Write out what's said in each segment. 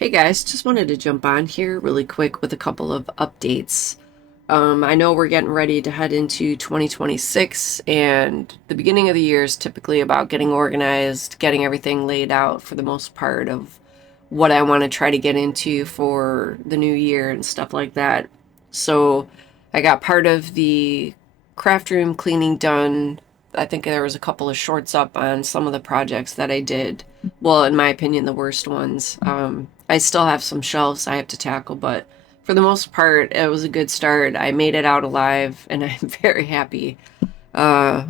Hey guys, just wanted to jump on here really quick with a couple of updates. I know we're getting ready to head into 2026, and the beginning of the year is typically about getting organized, getting everything laid out for the most part of what I want to try to get into for the new year and stuff like that. So I got part of the craft room cleaning done. I think there was a couple of shorts up on some of the projects that I did. Well, in my opinion, the worst ones. I still have some shelves I have to tackle, but for the most part, it was a good start. I made it out alive, and I'm very happy. Uh,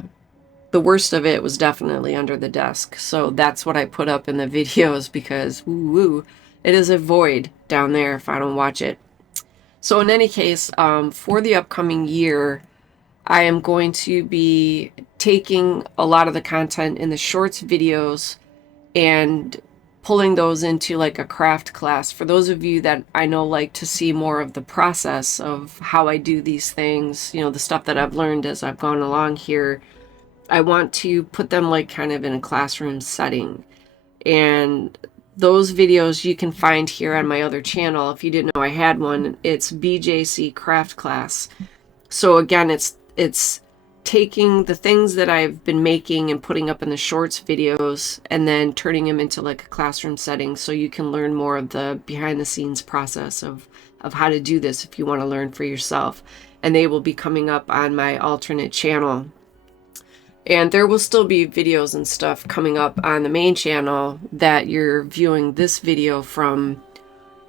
the worst of it was definitely under the desk, so that's what I put up in the videos because, woo, it is a void down there if I don't watch it. So in any case, for the upcoming year, I am going to be taking a lot of the content in the shorts videos and pulling those into like a craft class. For those of you that I know like to see more of the process of how I do these things, the stuff that I've learned as I've gone along here, I want to put them like kind of in a classroom setting. And those videos you can find here on my other channel. If you didn't know I had one, it's BJC Craft Class. So again, it's taking the things that I've been making and putting up in the shorts videos and then turning them into like a classroom setting so you can learn more of the behind the scenes process of how to do this if you want to learn for yourself. And they will be coming up on my alternate channel. And there will still be videos and stuff coming up on the main channel that you're viewing this video from.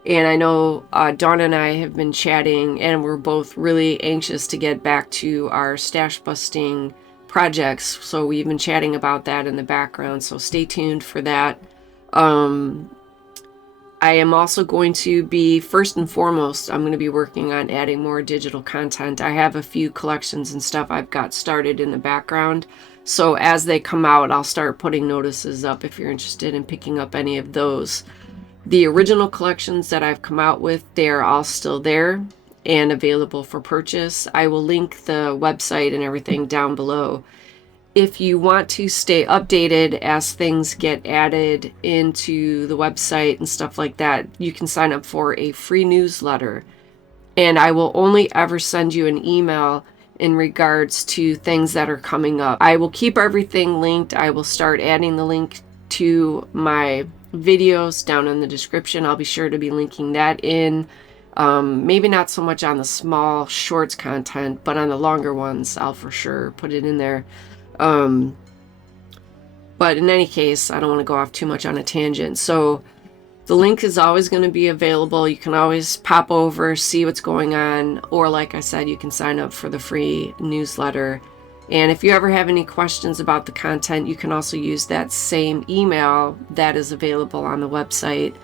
And I know Dawn and I have been chatting, and we're both really anxious to get back to our stash busting projects. So we've been chatting about that in the background. So stay tuned for that. I am also going to be, first and foremost, I'm going to be working on adding more digital content. I have a few collections and stuff I've got started in the background. So as they come out, I'll start putting notices up if you're interested in picking up any of those. The original collections that I've come out with, they're all still there and available for purchase. I will link the website and everything down below. If you want to stay updated as things get added into the website and stuff like that, you can sign up for a free newsletter. And I will only ever send you an email in regards to things that are coming up. I will keep everything linked. I will start adding the link to my videos down in the description. I'll be sure to be linking that in. Maybe not so much on the small shorts content, but on the longer ones, I'll for sure put it in there. But in any case, I don't want to go off too much on a tangent. So the link is always going to be available. You can always pop over, see what's going on, or like I said, you can sign up for the free newsletter. And if you ever have any questions about the content, you can also use that same email that is available on the website.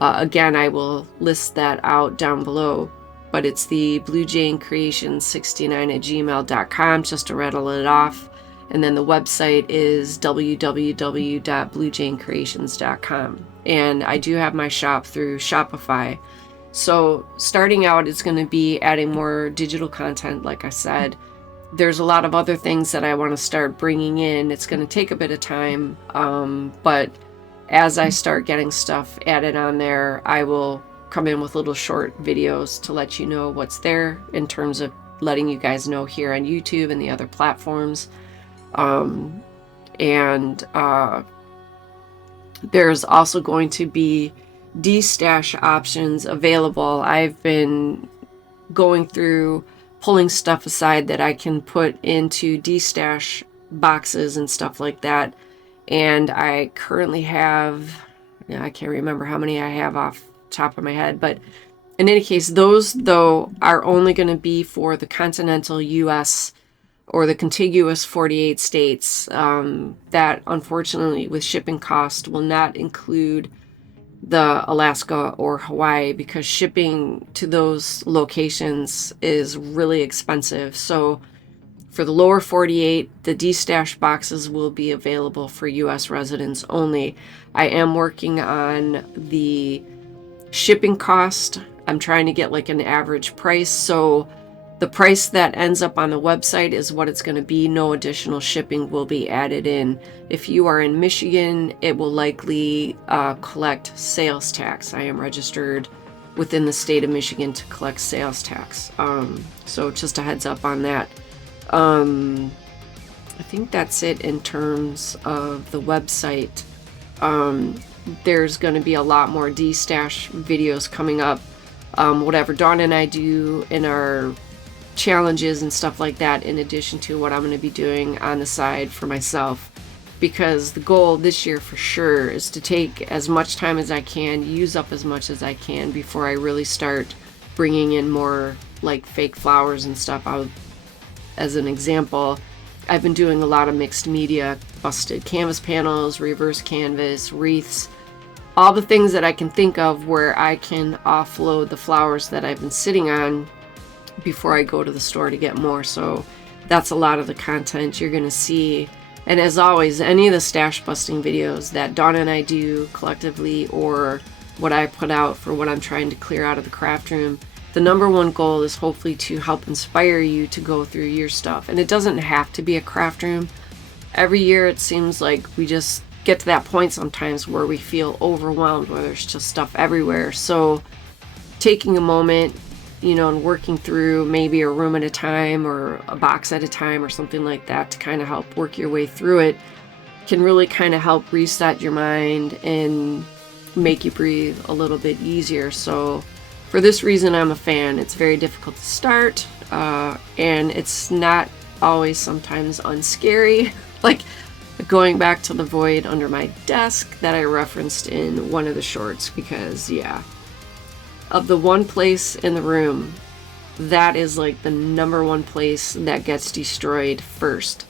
Again, I will list that out down below, but it's the bluejanecreations69@gmail.com, just to rattle it off. And then the website is www.bluejanecreations.com. And I do have my shop through Shopify. So starting out, it's going to be adding more digital content, like I said. There's a lot of other things that I want to start bringing in. It's going to take a bit of time, but as I start getting stuff added on there, I will come in with little short videos to let you know what's there in terms of letting you guys know here on YouTube and the other platforms. There's also going to be destash options available. I've been going through pulling stuff aside that I can put into destash boxes and stuff like that. And I currently have, I can't remember how many I have off the top of my head, but in any case, those though are only going to be for the continental US or the contiguous 48 states. That unfortunately with shipping cost will not include the Alaska or Hawaii, because shipping to those locations is really expensive. So for the lower 48, the destash boxes will be available for US residents only. I am working on the shipping cost. I'm trying to get like an average price. So The price that ends up on the website is what it's going to be. No additional shipping will be added in. If you are in Michigan, it will likely collect sales tax. I am registered within the state of Michigan to collect sales tax. So just a heads up on that. I think that's it in terms of the website. There's going to be a lot more D-Stash videos coming up. Whatever Dawn and I do in our challenges and stuff like that, in addition to what I'm going to be doing on the side for myself, because the goal this year for sure is to take as much time as I can, use up as much as I can before I really start bringing in more like fake flowers and stuff. As an example, I've been doing a lot of mixed media, busted canvas panels, reverse canvas, wreaths, all the things that I can think of where I can offload the flowers that I've been sitting on before I go to the store to get more. So that's a lot of the content you're going to see. And as always, any of the stash busting videos that Dawn and I do collectively, or what I put out for what I'm trying to clear out of the craft room, the number one goal is hopefully to help inspire you to go through your stuff. And it doesn't have to be a craft room. Every year it seems like we just get to that point sometimes where we feel overwhelmed, where there's just stuff everywhere. So taking a moment, and working through maybe a room at a time or a box at a time or something like that to kind of help work your way through it can really kind of help reset your mind and make you breathe a little bit easier. So for this reason, I'm a fan. It's very difficult to start, and it's not always sometimes unscary, like going back to the void under my desk that I referenced in one of the shorts, because of the one place in the room, that is like the number one place that gets destroyed first.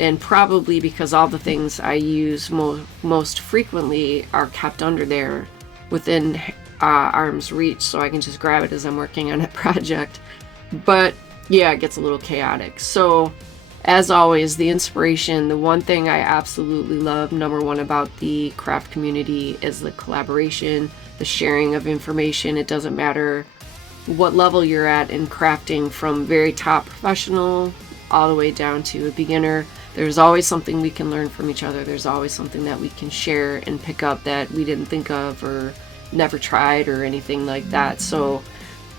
And probably because all the things I use most frequently are kept under there within arm's reach, so I can just grab it as I'm working on a project. But yeah, it gets a little chaotic. So as always, the inspiration, the one thing I absolutely love, number one, about the craft community is the collaboration, the sharing of information. It doesn't matter what level you're at in crafting, from very top professional all the way down to a beginner. There's always something we can learn from each other. There's always something that we can share and pick up that we didn't think of or never tried or anything like that. So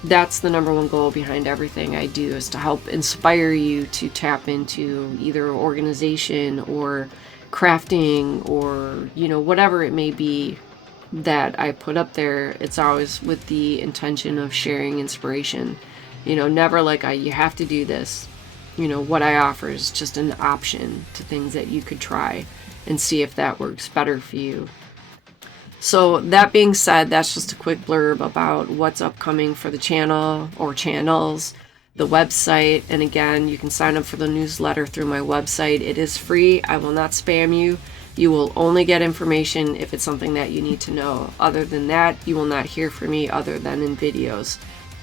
that's the number one goal behind everything I do, is to help inspire you to tap into either organization or crafting or, whatever it may be that I put up there. It's always with the intention of sharing inspiration. Never like you have to do this. What I offer is just an option to things that you could try and see if that works better for you. So that being said, that's just a quick blurb about what's upcoming for the channel or channels, the website. And again, you can sign up for the newsletter through my website. It is free. I will not spam you. You will only get information if it's something that you need to know. Other than that, you will not hear from me other than in videos.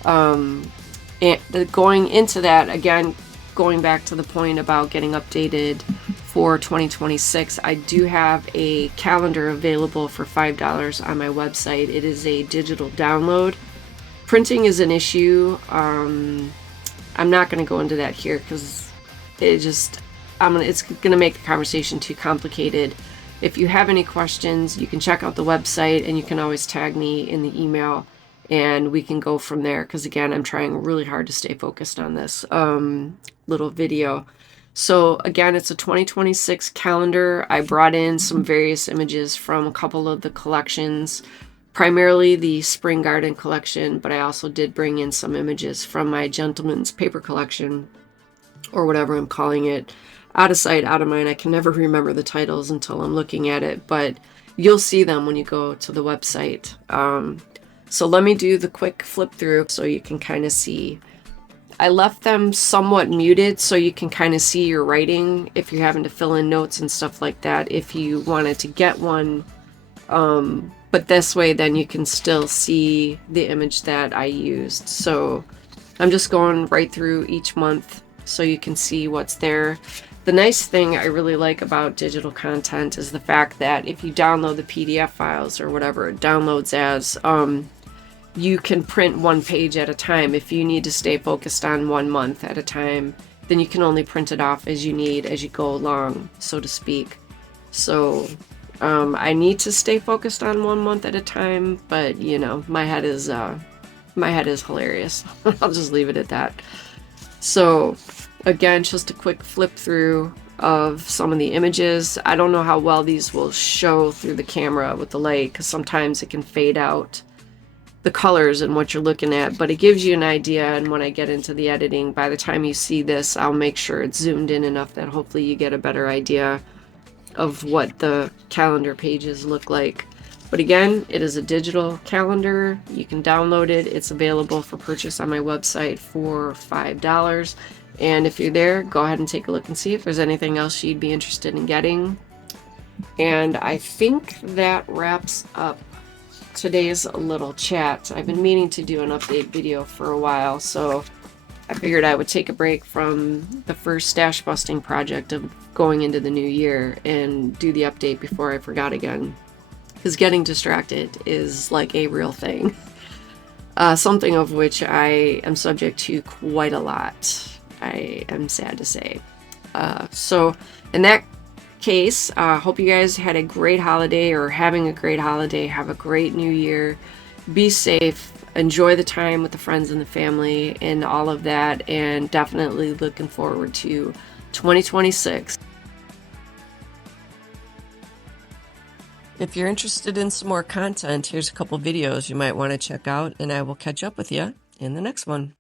And going into that, again, going back to the point about getting updated for 2026, I do have a calendar available for $5 on my website. It is a digital download. Printing is an issue. I'm not going to go into that here because it's going to make the conversation too complicated. If you have any questions, you can check out the website, and you can always tag me in the email, and we can go from there, because again, I'm trying really hard to stay focused on this little video. So again, it's a 2026 calendar. I brought in some various images from a couple of the collections, primarily the Spring Garden collection, but I also did bring in some images from my Gentleman's Paper collection, or whatever I'm calling it. Out of sight, out of mind. I can never remember the titles until I'm looking at it, but you'll see them when you go to the website. So let me do the quick flip through so you can kind of see. I left them somewhat muted so you can kind of see your writing if you're having to fill in notes and stuff like that, if you wanted to get one. But this way, then you can still see the image that I used. So I'm just going right through each month so you can see what's there. The nice thing I really like about digital content is the fact that if you download the PDF files or whatever it downloads as, you can print one page at a time. If you need to stay focused on 1 month at a time, then you can only print it off as you need as you go along, so to speak. So I need to stay focused on 1 month at a time, but you know, my head is hilarious. I'll just leave it at that. So again, just a quick flip through of some of the images. I don't know how well these will show through the camera with the light, because sometimes it can fade out the colors and what you're looking at, but it gives you an idea. And when I get into the editing, by the time you see this, I'll make sure it's zoomed in enough that hopefully you get a better idea of what the calendar pages look like. But again, it is a digital calendar. You can download it. It's available for purchase on my website for $5. And if you're there, go ahead and take a look and see if there's anything else you'd be interested in getting. And I think that wraps up today's little chat. I've been meaning to do an update video for a while, so I figured I would take a break from the first stash busting project of going into the new year and do the update before I forgot again. Because getting distracted is like a real thing. Something of which I am subject to quite a lot, I am sad to say. So in that case, hope you guys had a great holiday, or having a great holiday. Have a great new year. Be safe. Enjoy the time with the friends and the family and all of that. And definitely looking forward to 2026. If you're interested in some more content, here's a couple videos you might want to check out, and I will catch up with you in the next one.